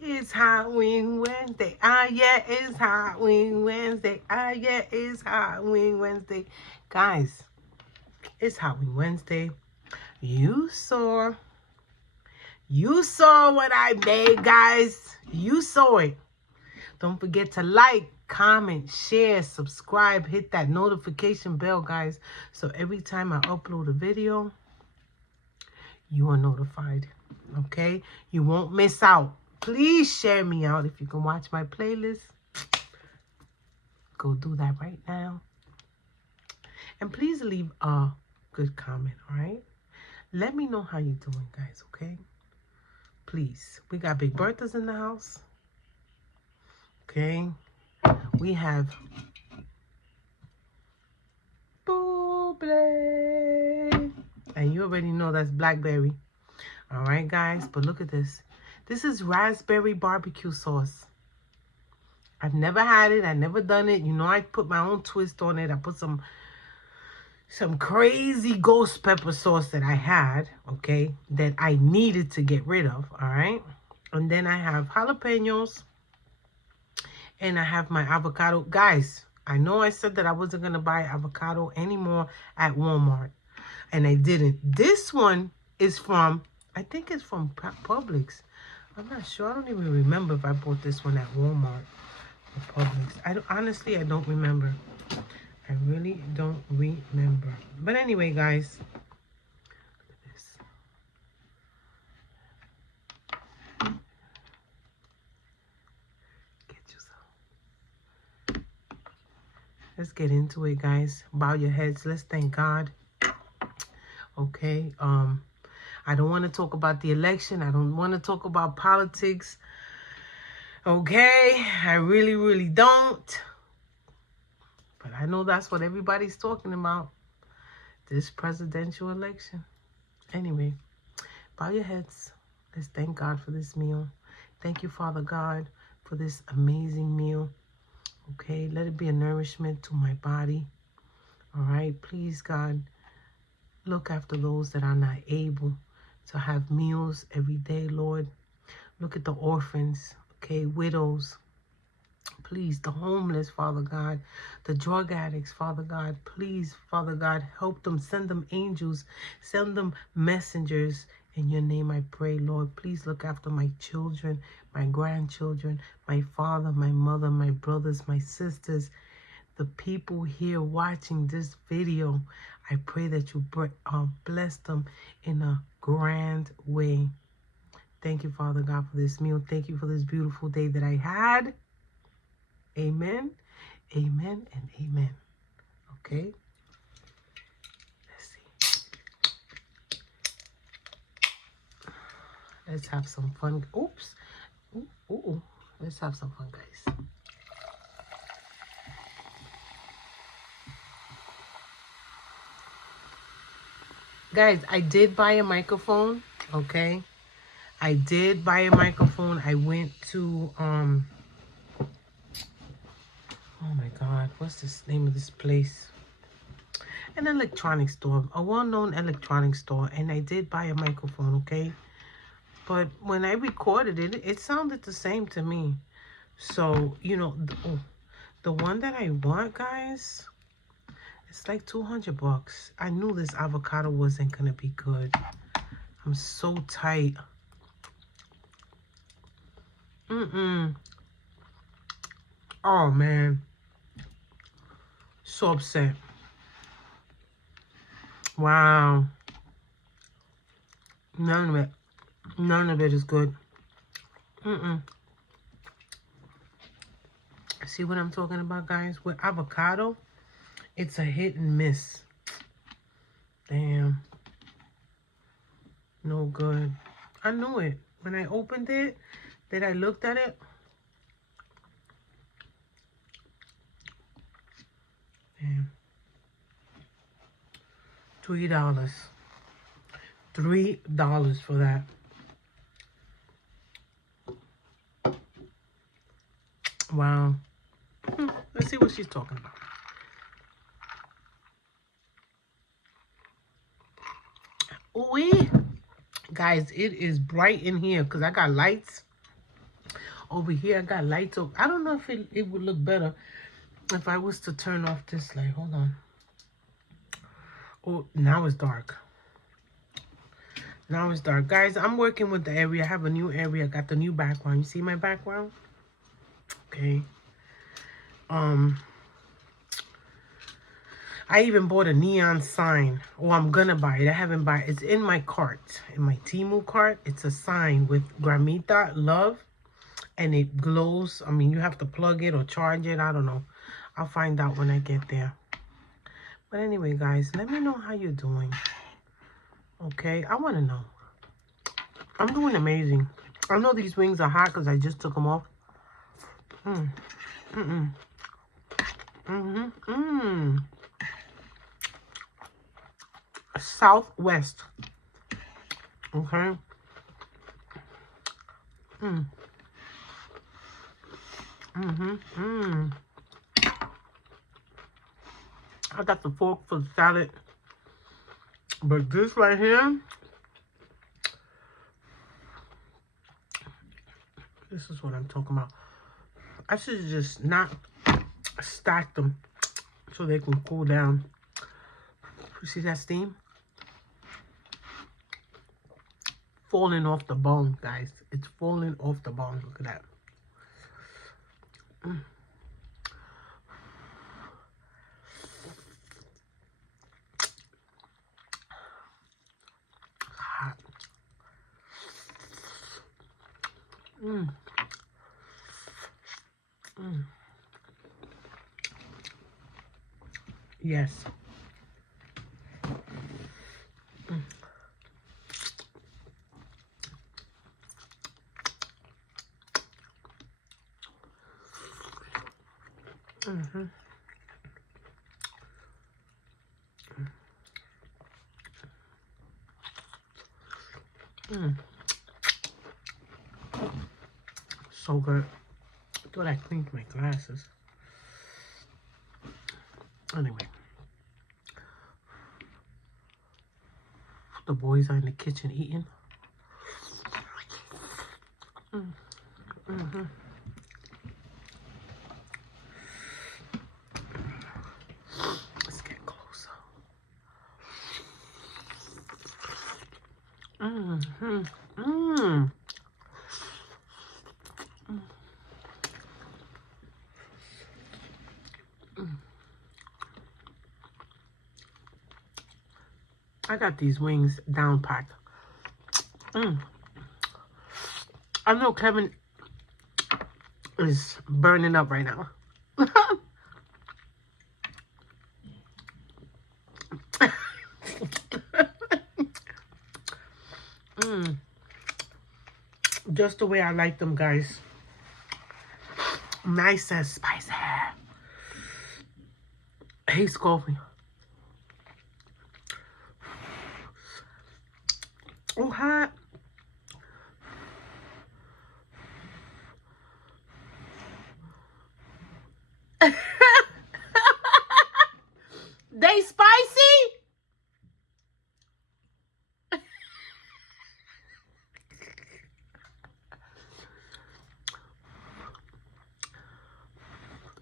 It's Hot Wing Wednesday. Ah, yeah, it's Hot Wing Wednesday. Ah, yeah, it's Hot Wing Wednesday. Guys, it's Hot Wing Wednesday. You saw what I made, guys. You saw it. Don't forget to like, comment, share, subscribe, hit that notification bell, guys. So every time I upload a video, you are notified. Okay? You won't miss out. Please share me out. If you can watch my playlist, go do that right now. And please leave a good comment, all right? Let me know how you're doing, guys, okay? Please. We got Big Bertha's in the house. Okay? We have Buble. And you already know that's blackberry. All right, guys? But look at this. This is raspberry barbecue sauce. I've never had it. I've never done it. You know, I put my own twist on it. I put some crazy ghost pepper sauce that I had, okay, that I needed to get rid of, all right? And then I have jalapenos. And I have my avocado. Guys, I know I said that I wasn't going to buy avocado anymore at Walmart. And I didn't. This one is from, I think it's from Publix. I'm not sure. I don't even remember if I bought this one at Walmart or Publix. Honestly, I don't remember. I really don't remember. But anyway, guys. Look at this. Get you some. Let's get into it, guys. Bow your heads. Let's thank God. Okay. I don't want to talk about the election. I don't want to talk about politics. Okay. I really, really don't. But I know that's what everybody's talking about. This presidential election. Anyway, bow your heads. Let's thank God for this meal. Thank you, Father God, for this amazing meal. Okay, let it be a nourishment to my body. All right, please, God, look after those that are not able to have meals every day, Lord. Look at the orphans, okay, widows. Please, the homeless, Father God, the drug addicts, Father God, please, Father God, help them, send them angels, send them messengers. In your name I pray, Lord. Please look after my children, my grandchildren, my father, my mother, my brothers, my sisters, the people here watching this video. I pray that you bless them in a grand way. Thank you, Father God, for this meal. Thank you for this beautiful day that I had. Amen, amen, and amen. Okay? Let's see. Let's have some fun. Oops. Ooh. Let's have some fun, guys. Guys, I did buy a microphone, okay? I did buy a microphone. I went to, oh my God, what's this name of this place? An electronics store, a well-known electronics store, and I did buy a microphone, okay? But when I recorded it, it sounded the same to me. So, you know, the one that I want, guys, it's like $200. I knew this avocado wasn't gonna be good. I'm so tight. Oh, man. So upset. Wow. None of it is good. See what I'm talking about, guys? With avocado, it's a hit and miss. Damn. No good. I knew it. When I opened it, that I looked at it. Damn. $3. $3 for that. Wow. Let's see what she's talking about. Ooh, guys, it is bright in here because I got lights. Over here, I got lights over. I don't know if it would look better if I was to turn off this light. Hold on. Oh, now it's dark. Now it's dark. Guys, I'm working with the area. I have a new area. I got the new background. You see my background? Okay. I even bought a neon sign. Oh, I'm gonna buy it. I haven't bought it. It's in my cart. In my Temu cart. It's a sign with Gramita Love. And it glows. I mean, you have to plug it or charge it. I don't know. I'll find out when I get there. But anyway, guys, let me know how you're doing. Okay? I want to know. I'm doing amazing. I know these wings are hot because I just took them off. Southwest. Okay? I got the fork for the salad. But this right here, this is what I'm talking about. I should just not stack them so they can cool down. You see that steam? Falling off the bone, guys. It's falling off the bone. Look at that. Hot. Yes. So good. I thought I cleaned my glasses. Anyway. The boys are in the kitchen eating. Let's get closer. I got these wings down packed. I know Kevin is burning up right now. Just the way I like them, guys. Nice and spicy. Hey, Scoffy. Oh, hot. They spicy?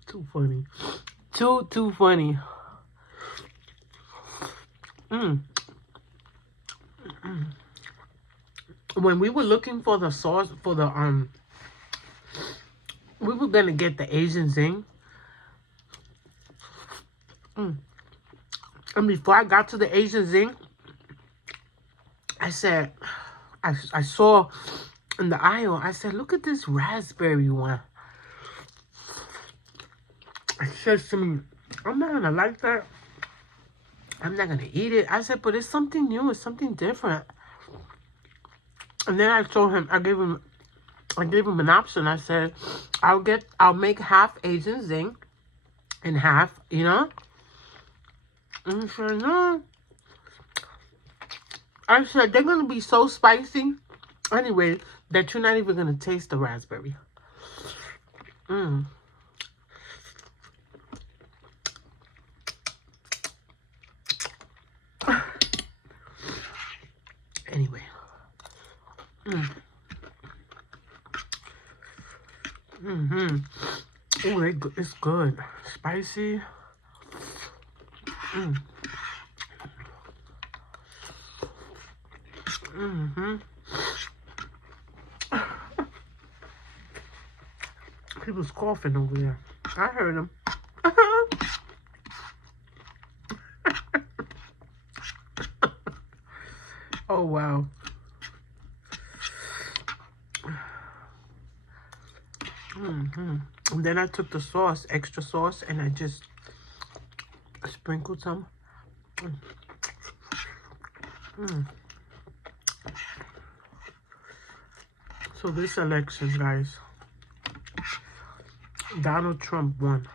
Too funny. Too funny. When we were looking for the sauce for the we were gonna get the Asian zing. And before I got to the Asian zing, I said, I saw in the aisle, I said, look at this raspberry one. I said to me, I'm not gonna like that. I'm not gonna eat it. I said, but it's something new, it's something different. And then I told him, I gave him an option. I said, I'll make half Asian zing and half, you know? And he said, no. I said, they're gonna be so spicy anyway that you're not even gonna taste the raspberry. Anyway. Mm-hmm. Oh, it's good. Spicy. Mm. Mm-hmm. He was coughing over there. I heard him. Oh, wow. Mm-hmm. And then I took the sauce, extra sauce, and I just sprinkled some. Mm. Mm. So this election, guys, Donald Trump won.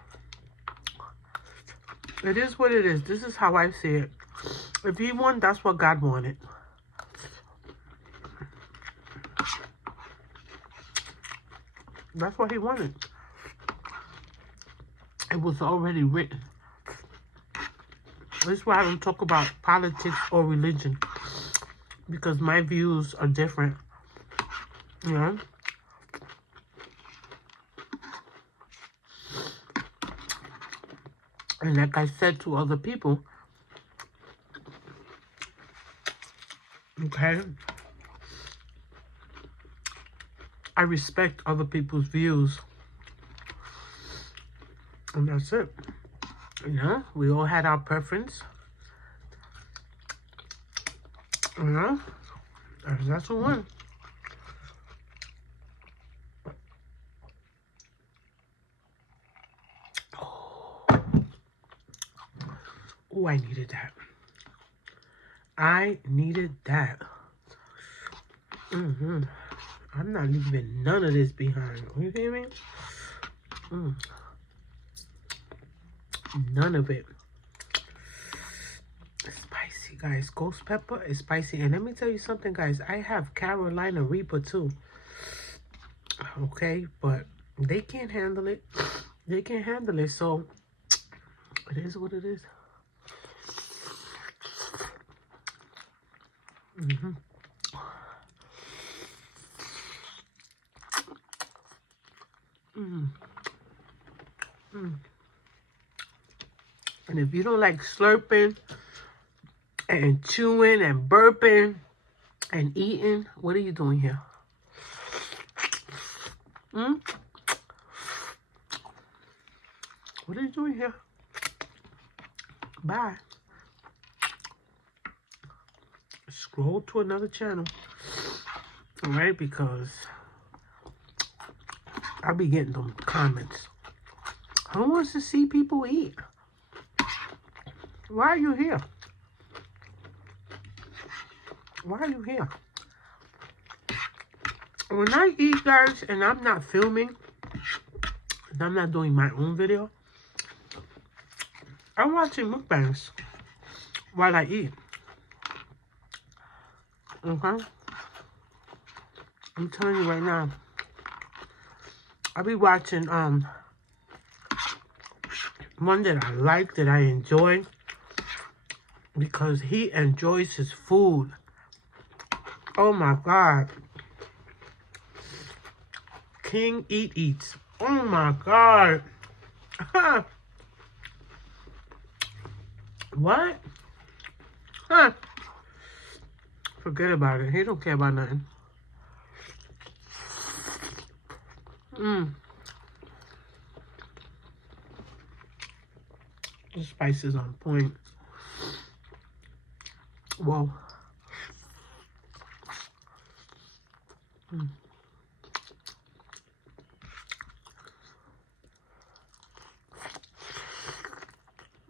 It is what it is. This is how I see it. If he won, that's what God wanted. That's what he wanted. It was already written. This is why I don't talk about politics or religion. Because my views are different. You know? And like I said to other people, okay, I respect other people's views. And that's it. You know, we all had our preference. You know, that's the one. Oh, I needed that. I needed that. Mm-hmm. I'm not leaving none of this behind. You hear me? Mm. None of it. Spicy, guys. Ghost pepper is spicy. And let me tell you something, guys. I have Carolina Reaper, too. Okay? But they can't handle it. They can't handle it. So, it is what it is. Mm-hmm. Mm. Mm. And if you don't like slurping and chewing and burping and eating, what are you doing here? Hmm? What are you doing here? Bye. Scroll to another channel. Alright, because I'll be getting them comments. Who wants to see people eat? Why are you here? Why are you here? When I eat, guys, and I'm not filming, and I'm not doing my own video, I'm watching mukbangs while I eat. Okay? I'm telling you right now. I'll be watching one that I like, that I enjoy, because he enjoys his food. Oh my God. King Eats. Oh my God. What? Huh? Forget about it. He don't care about nothing. The spice is on point. Whoa.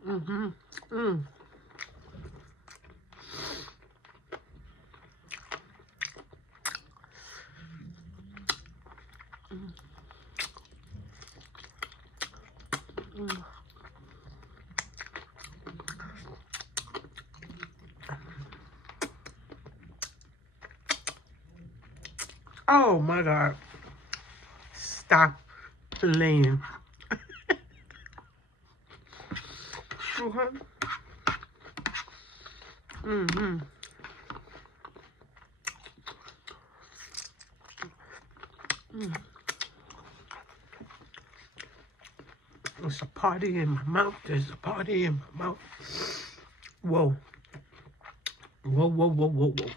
Mm-hmm. Mm. Mm. Oh my God. Stop playing. Okay. Mm-hmm. Mm. There's a party in my mouth. There's a party in my mouth. Whoa. Whoa, whoa, whoa, whoa, whoa.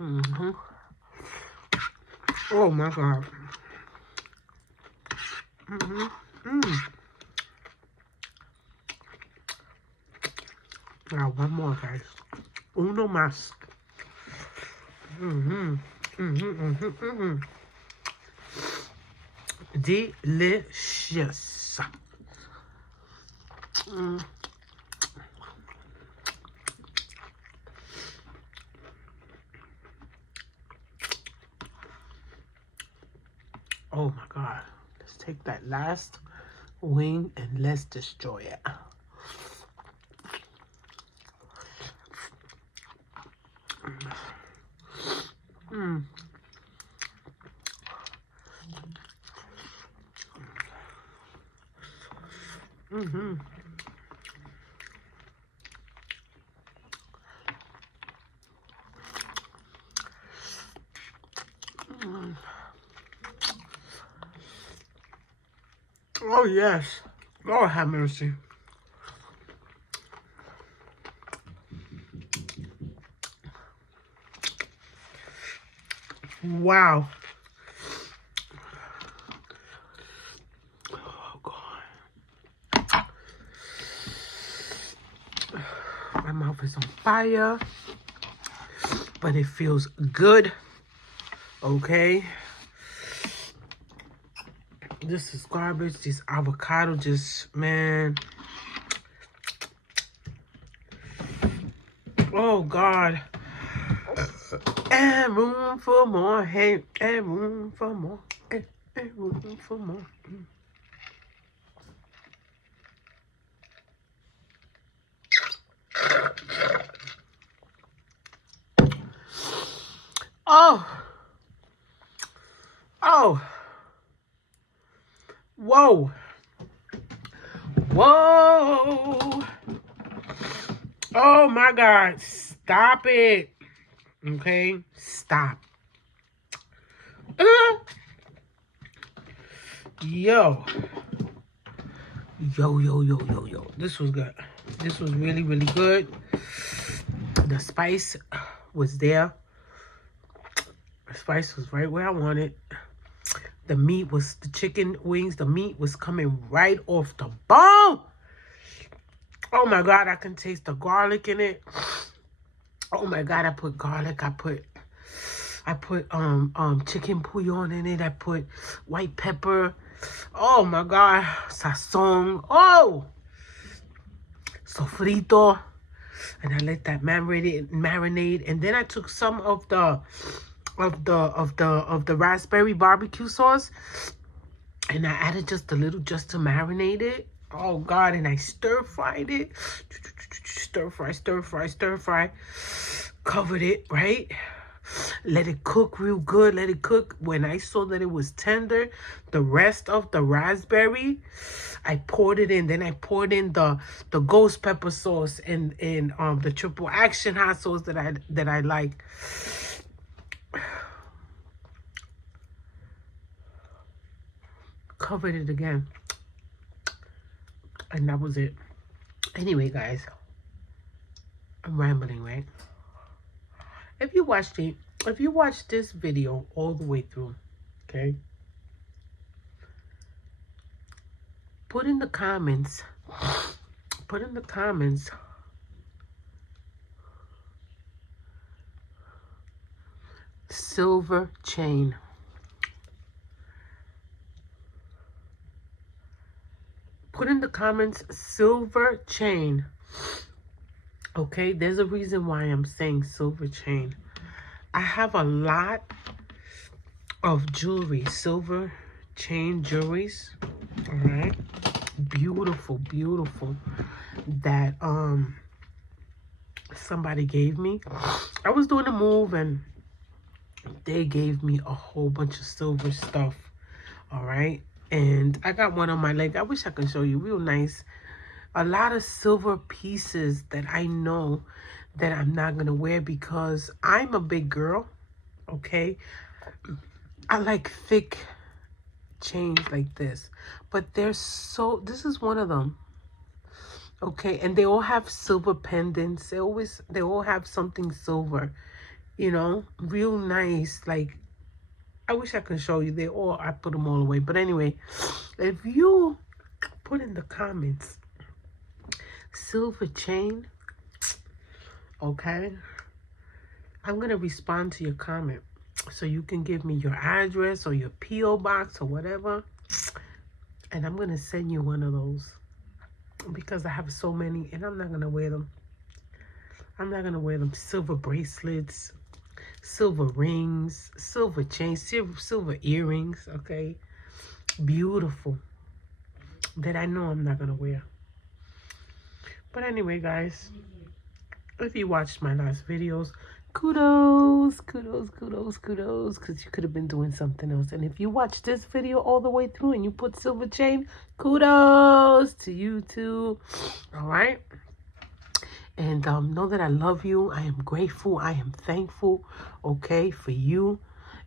Mm-hmm. Oh, my God. Mm-hmm. Mm. Now, one more, guys. Uno más. Mm-hmm. Mm-hmm, mm-hmm, mm-hmm. Delicious. Mm. Oh my God. Let's take that last wing and let's destroy it. Mm. Mm-hmm. Mm. Oh, yes. Lord have mercy. Wow. Oh, God. My mouth is on fire, but it feels good. Okay. This is garbage. This avocado just, man. Oh, God. And room for more. Hey, and room for more. And room for more. Oh. Oh. Whoa. Whoa. Oh, my God. Stop it. Okay? Stop. Yo. Yo, yo, yo, yo, yo. This was good. This was really, really good. The spice was there. The spice was right where I wanted. The meat was, the chicken wings, the meat was coming right off the bone. Oh my God, I can taste the garlic in it. Oh my God, I put garlic. I put chicken bouillon in it. I put white pepper. Oh my God, sazon. Oh, sofrito. And I let that marinate. And then I took some of the raspberry barbecue sauce, and I added just a little just to marinate it. Oh God, and I stir fried it. Stir fry. Covered it, right? Let it cook real good. Let it cook. When I saw that it was tender, the rest of the raspberry, I poured it in. Then I poured in the ghost pepper sauce and the triple action hot sauce that I like. Covered it again. And that was it. Anyway, guys, I'm rambling, right? If you watched this video all the way through, okay? Put in the comments silver chain. Put in the comments silver chain. Okay, there's a reason why I'm saying silver chain. I have a lot of jewelry, silver chain jewelries. All right, beautiful, that somebody gave me. I was doing a move and they gave me a whole bunch of silver stuff. All right, and I got one on my leg. I wish I could show you, real nice. A lot of silver pieces that I know that I'm not gonna wear because I'm a big girl. Okay, I like thick chains like this, but this is one of them. Okay, and they all have silver pendants. They all have something silver, you know, real nice. Like, I wish I could show you. I put them all away. But anyway, if you put in the comments silver chain, okay, I'm gonna respond to your comment, so you can give me your address or your P.O. box or whatever, and I'm gonna send you one of those, because I have so many and I'm not gonna wear them. I'm not gonna wear them. Silver bracelets, silver rings, silver chains, silver earrings, okay? Beautiful. That I know I'm not gonna wear. But anyway, guys, if you watched my last videos, kudos, because you could have been doing something else. And if you watched this video all the way through and you put silver chain, kudos to you too. All right? And know that I love you. I am grateful. I am thankful, okay, for you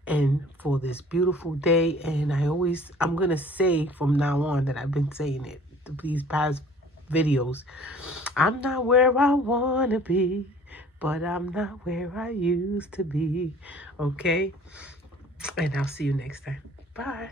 and for this beautiful day. And I'm going to say from now on that I've been saying it these past videos. I'm not where I want to be, but I'm not where I used to be, okay? And I'll see you next time. Bye.